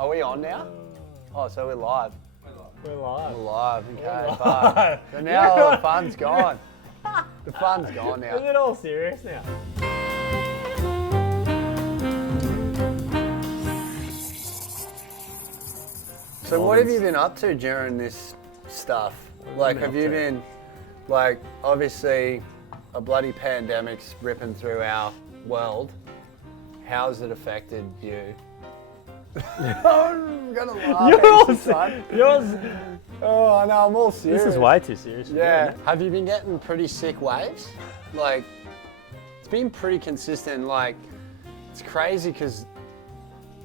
Are we on now? Oh, so we're live. We're live. We're live, okay. But so now the fun's gone. The fun's gone now. Is it all serious now? So what have you been up to during this stuff? Like, have you been, like, obviously a bloody pandemic's ripping through our world. How's it affected you? I'm gonna laugh. Yours. Oh, I know, I'm all serious. This is way too serious. Yeah. Have you been getting pretty sick waves? Like, it's been pretty consistent. Like, it's crazy because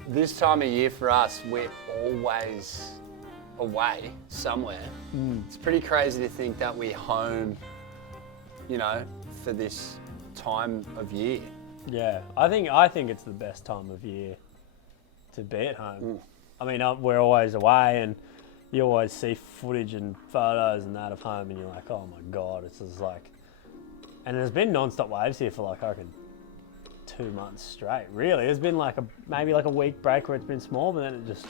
this time of year for us, we're always away somewhere. It's pretty crazy to think that we're home, you know, for this time of year. Yeah, I think it's the best time of year to be at home. I mean, we're always away, and you always see footage and photos and that of home, and you're like, oh my god, it's just like. And there's been non-stop waves here for like I reckon 2 months straight. Really, there's been like maybe a week break where it's been small, but then it just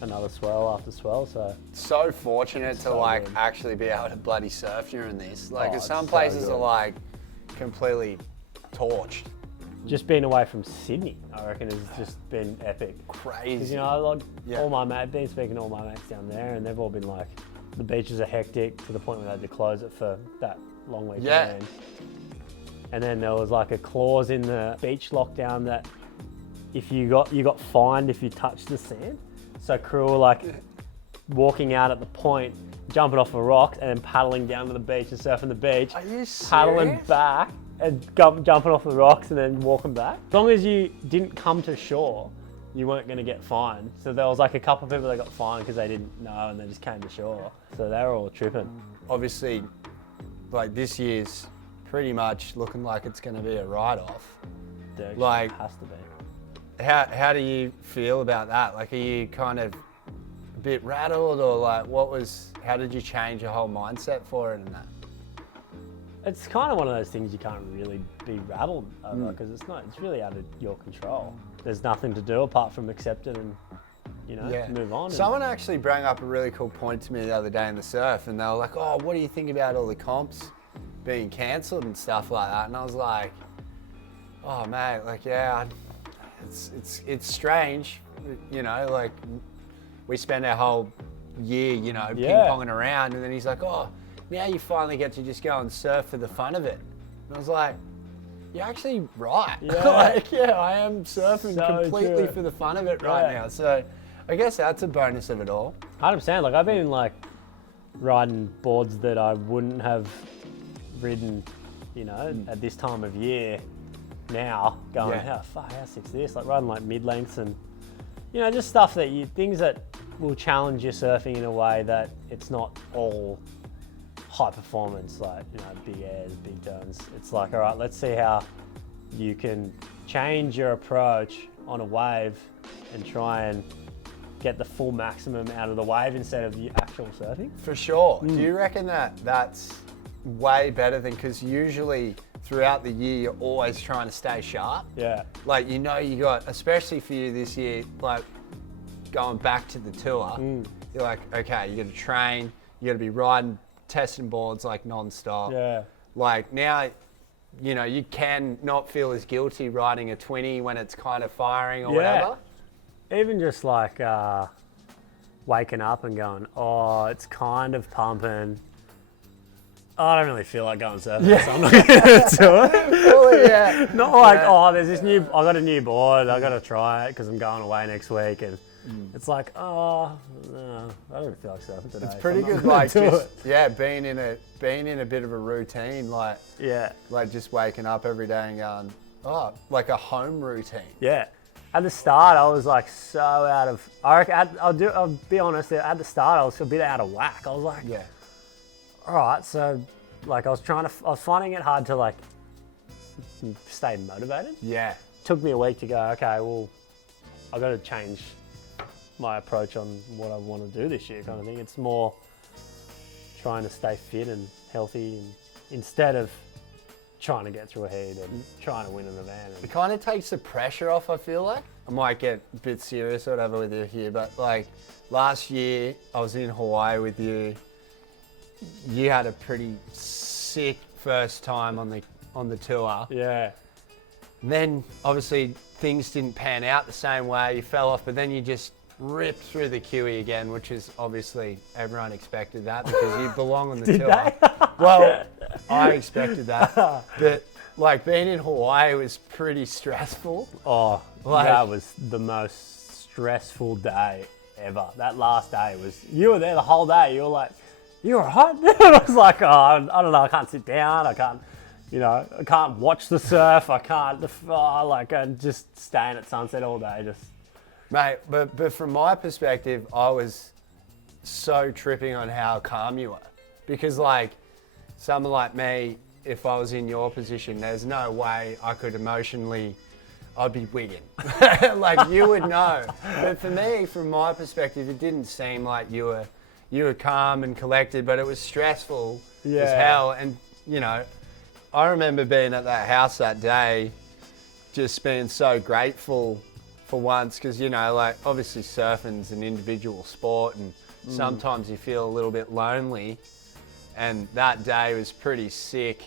another swell after swell. So fortunate to like good. actually be able to bloody surf during this. Like, 'cause some it's places so are good. like completely torched. Just being away from Sydney, I reckon, has just been epic. Crazy. Because, you know, like Yeah. all my mates, been speaking to all my mates down there, and they've all been like, the beaches are hectic to the point where they had to close it for that long weekend. Yeah. And then there was like a clause in the beach lockdown that if you got fined if you touched the sand. So crew were like walking out at the point, jumping off a rock, and then paddling down to the beach and surfing the beach. Are you serious? Paddling back and jumping off the rocks and then walking back. As long as you didn't come to shore, you weren't going to get fined. So there was like a couple of people that got fined because they didn't know and they just came to shore. So they were all tripping. Obviously, like this year's pretty much looking like it's going to be a write-off. There Like- has to be. How do you feel about that? Like, are you kind of a bit rattled, or like how did you change your whole mindset for it and that? It's kind of one of those things you can't really be rattled over because it's really out of your control. There's nothing to do apart from accept it and, you know, move on. Someone actually brought up a really cool point to me the other day in the surf, and they were like, oh, what do you think about all the comps being cancelled and stuff like that? And I was like, oh mate, like, yeah, it's strange, you know, like we spend our whole year, you know, ping-ponging around, and then he's like, oh, now you finally get to just go and surf for the fun of it. And I was like, you're actually right. Yeah. Like, yeah, I am surfing So completely true. for the fun of it right Yeah. now. So I guess that's a bonus of it all. 100%. Like I've been like riding boards that I wouldn't have ridden, you know, at this time of year now, going, how sick's this? Like riding like mid-lengths and, you know, just stuff things that will challenge your surfing in a way that it's not all high performance, like, you know, big airs, big turns. It's like, all right, let's see how you can change your approach on a wave and try and get the full maximum out of the wave instead of the actual surfing. For sure. Do you reckon that's way better than, because usually throughout the year you're always trying to stay sharp? Yeah. Like, you know, you got, especially for you this year, like going back to the tour, you're like, okay, you got to train, you got to be riding, testing boards like non-stop. Yeah. Like now, you know, you can not feel as guilty riding a 20 when it's kind of firing or whatever. Even just like waking up and going, oh, it's kind of pumping. I don't really feel like going surfing, so I'm not going to do it. Well, yeah. Not like, oh, there's this I got a new board, I got to try it because I'm going away next week. And it's like, oh, no, I don't feel like surfing today. It's pretty so I'm not good, gonna like do just it. being in a bit of a routine, like like just waking up every day and going, oh, like a home routine. Yeah. At the start, I was like so out of. I reckon I'll be honest. At the start, I was a bit out of whack. I was like, all right. So, like, I was finding it hard to like stay motivated. Yeah. Took me a week to go. Okay, well, I got to change my approach on what I want to do this year, kind of thing. It's more trying to stay fit and healthy, and instead of trying to get through a heat and trying to win an event. It kind of takes the pressure off, I feel like. I might get a bit serious or whatever with you here, but like last year I was in Hawaii with you. You had a pretty sick first time on the tour. Yeah. Then obviously things didn't pan out the same way. You fell off, but then you just ripped through the QE again, which is obviously everyone expected that because you belong on the Did tour. they? Well, I expected that. But like being in Hawaii was pretty stressful. Oh, Like- that was the most stressful day ever. That last day was, you were there the whole day. You were like, you all right? And I was like, oh, I don't know, I can't sit down. I can't, I can't watch the surf. I can't, I'm just staying at sunset all day. Just Mate, but from my perspective, I was so tripping on how calm you were. Because like someone like me, if I was in your position, there's no way I could emotionally, I'd be wigging. Like you would know. But for me, from my perspective, it didn't seem like you were calm and collected, but it was stressful as Yeah. hell. And I remember being at that house that day, just being so grateful for once, because like obviously surfing's an individual sport, and sometimes you feel a little bit lonely. And that day was pretty sick,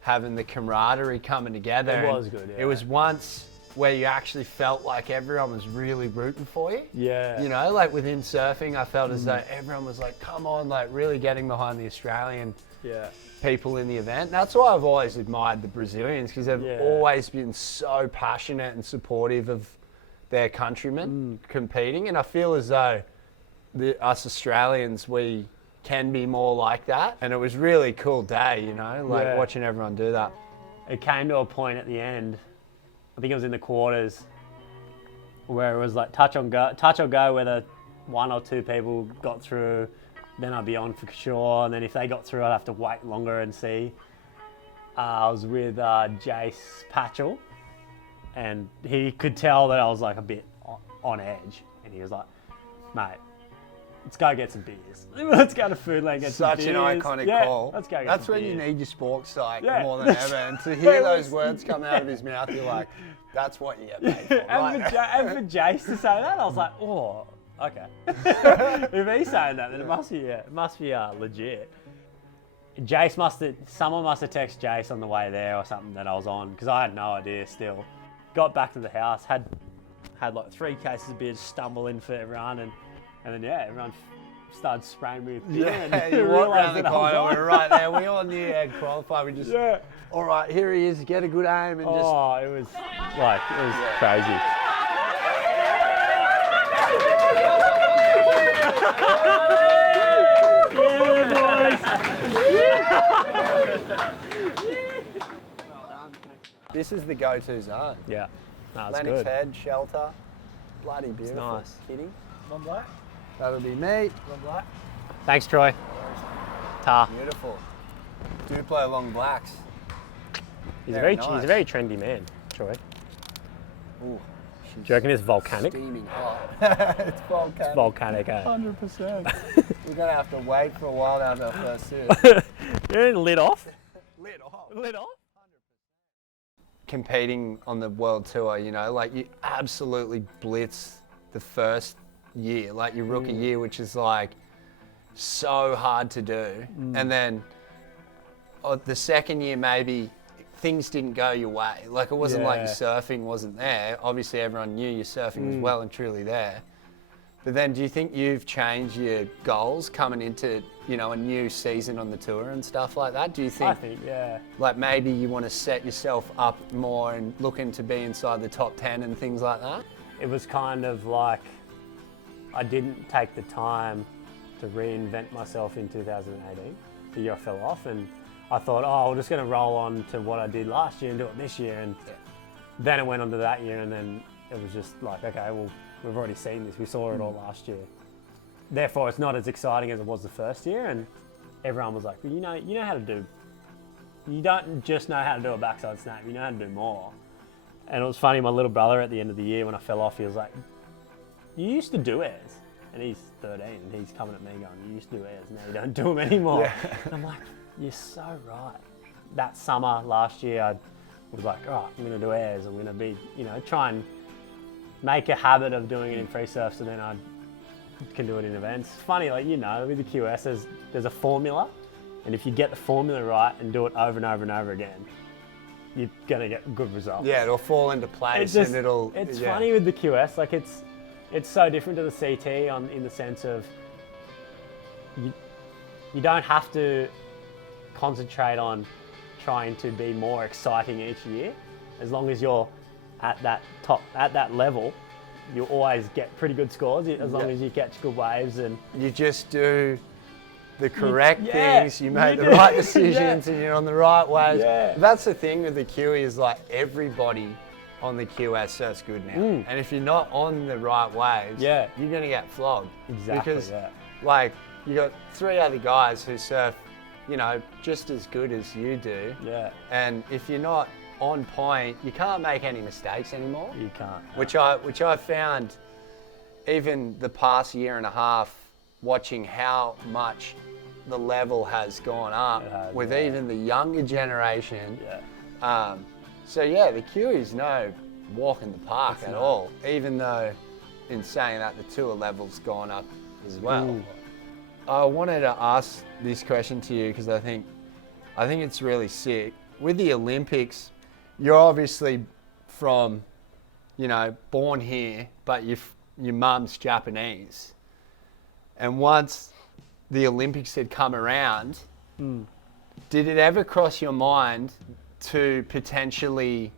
having the camaraderie coming together. It And was good, yeah. It was once where you actually felt like everyone was really rooting for you. yeah. Like within surfing, I felt as though everyone was like, come on, like really getting behind the Australian Yeah. people in the event. And that's why I've always admired the Brazilians, because they've Yeah. always been so passionate and supportive of their countrymen competing. And I feel as though us Australians, we can be more like that. And it was really cool day, Yeah. watching everyone do that. It came to a point at the end, I think it was in the quarters, where it was like touch or go, whether one or two people got through, then I'd be on for sure. And then if they got through, I'd have to wait longer and see. I was with Jace Patchell, and he could tell that I was like a bit on edge. And he was like, mate, let's go get some beers. Let's go to Foodland, get some Such beers. an iconic Yeah, call. let's go get That's some when you beers. need your sports psych Yeah. more than ever. And to hear those words come out of his mouth, you're like, that's what you get paid for. And Right? for Jace to say that, I was like, oh, okay. If he's saying that, then it must be legit. Someone must have texted Jace on the way there or something that I was on, because I had no idea still. Got back to the house, had like 3 cases of beer, stumble in for everyone, and then everyone started spraying me with beer. and You walk around realised the that I was corner, on. we're right there. We all knew Ed qualified. We just, Yeah. all right, here he is. Get a good aim and just. Oh, it was crazy. This is the go-to zone. Yeah, no, it's Lennox good. Head, shelter, bloody beautiful. nice. Kidding. One black, That'll be me. one black. Thanks, Troy. Ta. Beautiful. Do play along blacks. He's Very he's nice. a very trendy man, Troy. Ooh, Do you reckon it's volcanic? steaming hot. it's volcanic. Volcanic, eh? 100%. We're gonna have to wait for a while to have our first sip. You're lit off? Lit off. Lit off? Competing on the world tour, like you absolutely blitz the first year, like your rookie year, which is like so hard to do. And then the second year, maybe things didn't go your way. Like it wasn't like your Yeah. surfing wasn't there. Obviously everyone knew your surfing was well and truly there. But then do you think you've changed your goals coming into, a new season on the tour and stuff like that? Do you I think think, yeah. like maybe you want to set yourself up more and looking to be inside the top 10 and things like that? It was kind of like I didn't take the time to reinvent myself in 2018. The year I fell off, and I thought, we're just going to roll on to what I did last year and do it this year. And then it went on to that year, and then it was just like, okay, well, we've already seen this. We saw it all last year. Therefore, it's not as exciting as it was the first year. And everyone was like, well, you know how to do. You don't just know how to do a backside snap. You know how to do more. And it was funny. My little brother at the end of the year, when I fell off, he was like, "You used to do airs," and he's 13. And he's coming at me going, "You used to do airs. Now you don't do them anymore." And I'm like, "You're so right. that summer last year, I was like, all right, I'm going to do airs. I'm going to be, try and make a habit of doing it in free surf, so then I can do it in events. It's funny, with the QS, there's a formula, and if you get the formula right and do it over and over and over again, you're gonna get good results. Yeah, it'll fall into place, and it'll. It's funny with the QS, like it's so different to the CT in the sense of you don't have to concentrate on trying to be more exciting each year. As long as you're at that level, you'll always get pretty good scores as long as you catch good waves and you just do the correct things. You make the right decisions, and you're on the right waves. Yeah. That's the thing with the QE is like everybody on the QS surfs good now, and if you're not on the right waves, you're gonna get flogged. Exactly. Because like you got 3 other guys who surf, just as good as you do. Yeah. And if you're not on point, you can't make any mistakes anymore. You can't. No. Which I found even the past year and a half, watching how much the level has gone up with even the younger generation. Yeah. The QE is no walk in the park at all, even though in saying that the tour level's gone up as well. Ooh. I wanted to ask this question to you because I think it's really sick. With the Olympics, you're obviously from, born here, but your mum's Japanese. And once the Olympics had come around, did it ever cross your mind to potentially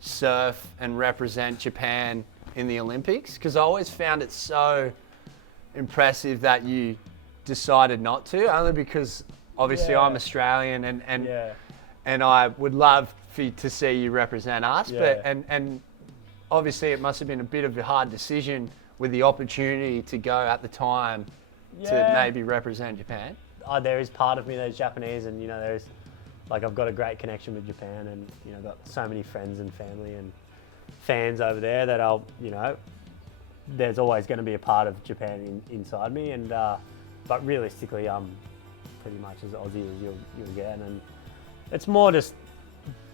surf and represent Japan in the Olympics? Because I always found it so impressive that you decided not to, only because obviously I'm Australian and I would love to see you represent us, but and obviously it must have been a bit of a hard decision with the opportunity to go at the time to maybe represent Japan. There is part of me that is Japanese, and there's I've got a great connection with Japan, and I've got so many friends and family and fans over there that I'll there's always going to be a part of Japan inside me, and but realistically I'm pretty much as Aussie as you'll get, and it's more just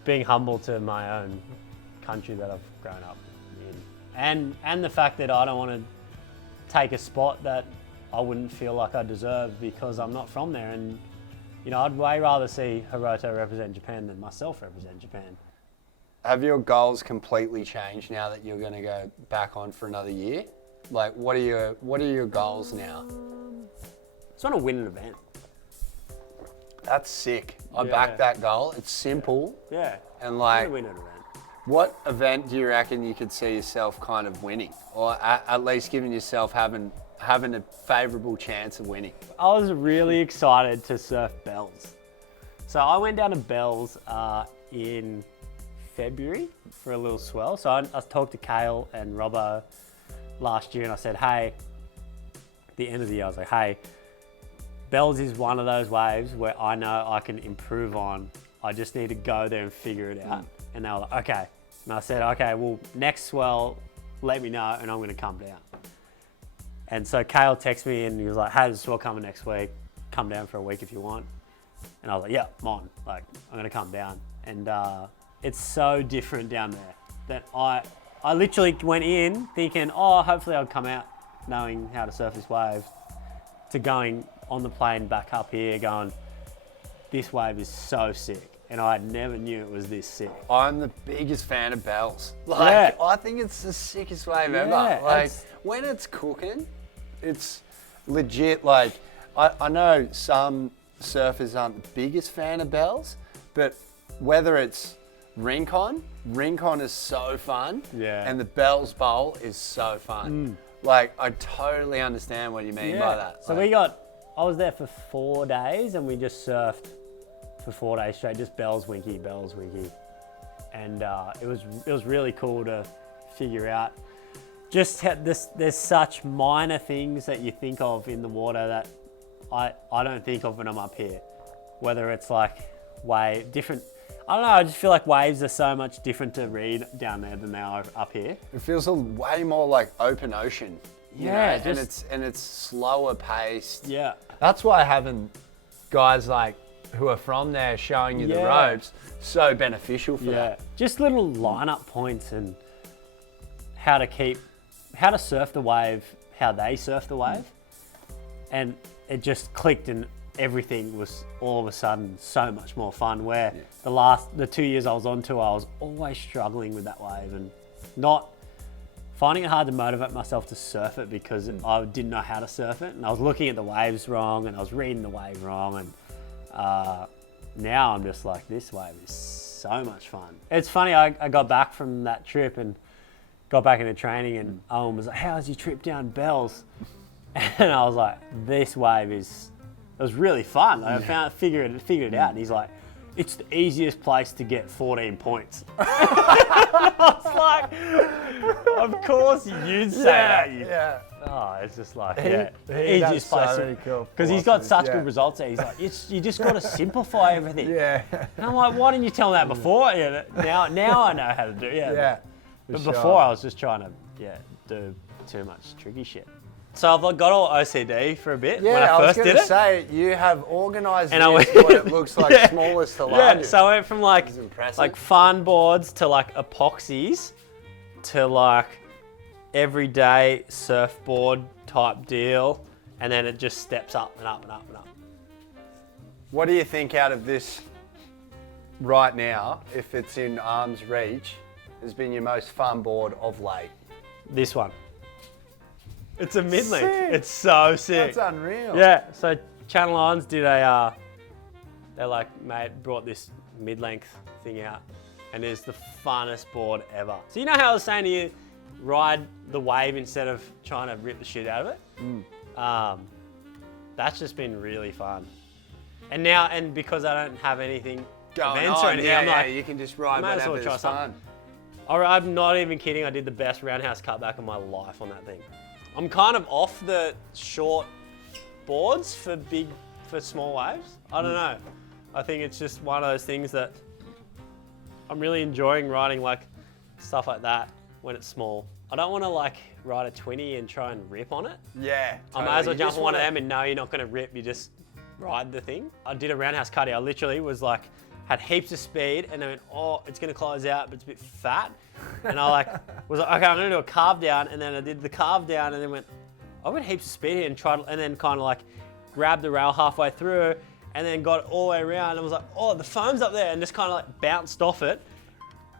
being humble to my own country that I've grown up in, and the fact that I don't want to take a spot that I wouldn't feel like I deserve because I'm not from there, and I'd way rather see Hiroto represent Japan than myself represent Japan. Have your goals completely changed now that you're going to go back on for another year? Like, what are your goals now? Just want to win an event. That's sick. I back that goal. It's simple. Yeah. And I want to win an event. What event do you reckon you could see yourself kind of winning, or at least giving yourself having a favourable chance of winning? I was really excited to surf Bells. So I went down to Bells in February for a little swell. So I talked to Kale and Robbo last year, and I said, hey, at the end of the year, I was like, hey, Bells is one of those waves where I know I can improve on. I just need to go there and figure it out. And they were like, okay. And I said, okay, well, next swell, let me know, and I'm going to come down. And so Kale texted me, and he was like, hey, there's a swell coming next week. Come down for a week if you want. And I was like, yeah, I'm on. I'm going to come down. And it's so different down there that I literally went in thinking, oh, hopefully I'll come out knowing how to surf this wave, to going on the plane back up here going, this wave is so sick. And I never knew it was this sick. I'm the biggest fan of Bells. I think it's the sickest wave ever. When it's cooking, it's legit. I know some surfers aren't the biggest fan of Bells, but whether it's Rincon is so fun. Yeah. And the Bells Bowl is so fun. I totally understand what you mean by that. So I was there for 4 days, and we just surfed for 4 days straight, just Bells Winky. And it was really cool to figure out just how there's such minor things that you think of in the water that I don't think of when I'm up here. Whether it's different, I don't know, I just feel like waves are so much different to read down there than they are up here. It feels way more like open ocean. And it's slower paced. Yeah. That's why having guys like who are from there showing you the Yeah. ropes, so beneficial for Yeah, that. just little lineup points and how to surf the wave, how they surf the wave, and it just clicked, and everything was all of a sudden so much more fun. Where the 2 years I was on tour, I was always struggling with that wave and not finding it hard to motivate myself to surf it because I didn't know how to surf it, and I was looking at the waves wrong, and I was reading the wave wrong, and now I'm just like, this wave is so much fun. It's funny, I got back from that trip and got back into training, and Owen was like, how's your trip down Bells? And I was like, this wave it was really fun. I figured it out, and he's like, it's the easiest place to get 14 points. I was like, of course you'd say that. Yeah. Oh, it's just like, He does easiest place. so many cool Because he's got such philosophies, good results there. He's like, you just got to simplify everything. Yeah. And I'm like, why didn't you tell me that before? Yeah, now I know how to do it. Yeah. But for before sure. I was just trying to do too much tricky shit. So I've got all OCD for a bit Yeah, when I was first going did to it. say, you have organised And I this went- what it looks like smallest to Yeah, largest. so I went from like That's impressive. like fun boards to like epoxies to like everyday surfboard type deal, and then it just steps up and up and up and up. What do you think out of this right now, if it's in arm's reach, has been your most fun board of late? This one. It's a mid-length. Sick. It's so sick. That's unreal. Yeah, so Channel Islands did brought this mid-length thing out, and it's the funnest board ever. So you know how I was saying to you, ride the wave instead of trying to rip the shit out of it? That's just been really fun. And because I don't have anything, Going events on, or anything, yeah, I'm yeah, like, you can just ride might as well whatever try is fun. something. I'm not even kidding, I did the best roundhouse cutback of my life on that thing. I'm kind of off the short boards for small waves. I don't know. I think it's just one of those things that I'm really enjoying riding, like stuff like that when it's small. I don't want to like ride a 20 and try and rip on it. Yeah, I may as well jump on one of them and know you're not going to rip, you just ride the thing. I did a roundhouse cutty. I literally was like, had heaps of speed, and then went, oh, it's going to close out, but it's a bit fat. And I was like, okay, I'm going to do a carve down, and then I did the carve down, and then went, I've got heaps of speed here, and then kind of like grabbed the rail halfway through, and then got it all the way around, and was like, oh, the foam's up there, and just kind of like bounced off it.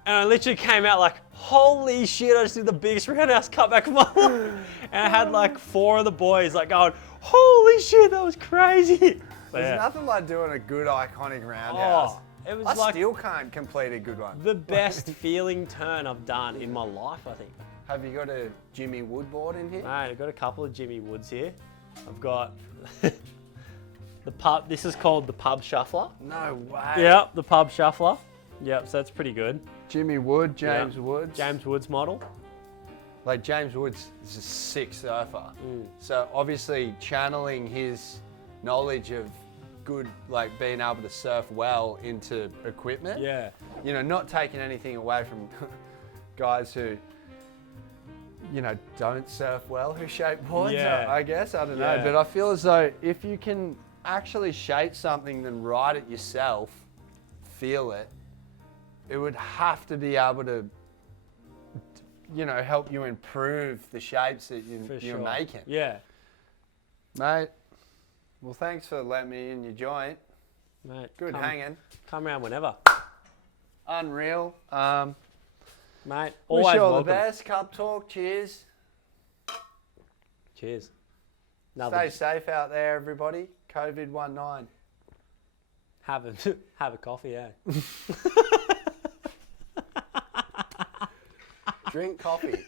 And I literally came out like, holy shit, I just did the biggest roundhouse cutback of my life. And I had like 4 of the boys like going, holy shit, that was crazy. But There's yeah. nothing like doing a good iconic roundhouse. Oh, it was I like still can't complete a good one. the best feeling turn I've done in my life, I think. Have you got a Jimmy Wood board in here? Mate, I've got a couple of Jimmy Woods here. I've got the pub, this is called the Pub Shuffler. No way. Yep, the Pub Shuffler. Yep, so that's pretty good. Jimmy Wood, James Yep. Woods. James Woods model. Like James Woods is a sick surfer. So obviously channeling his knowledge of good, like being able to surf well into equipment. Yeah. You know, not taking anything away from guys who, you know, don't surf well, who shape boards, Yeah. I guess. I don't know. Yeah. But I feel as though if you can actually shape something then ride it yourself, feel it, it would have to be able to, you know, help you improve the shapes that you're Sure. making. Yeah. Mate, well, thanks for letting me in your joint. Mate, Good hanging. Come around whenever. Unreal. Mate, Wish always you all welcome. the best. Cup talk. Cheers. Cheers. Stay safe out there, everybody. COVID-19. Have a coffee, eh? Drink coffee.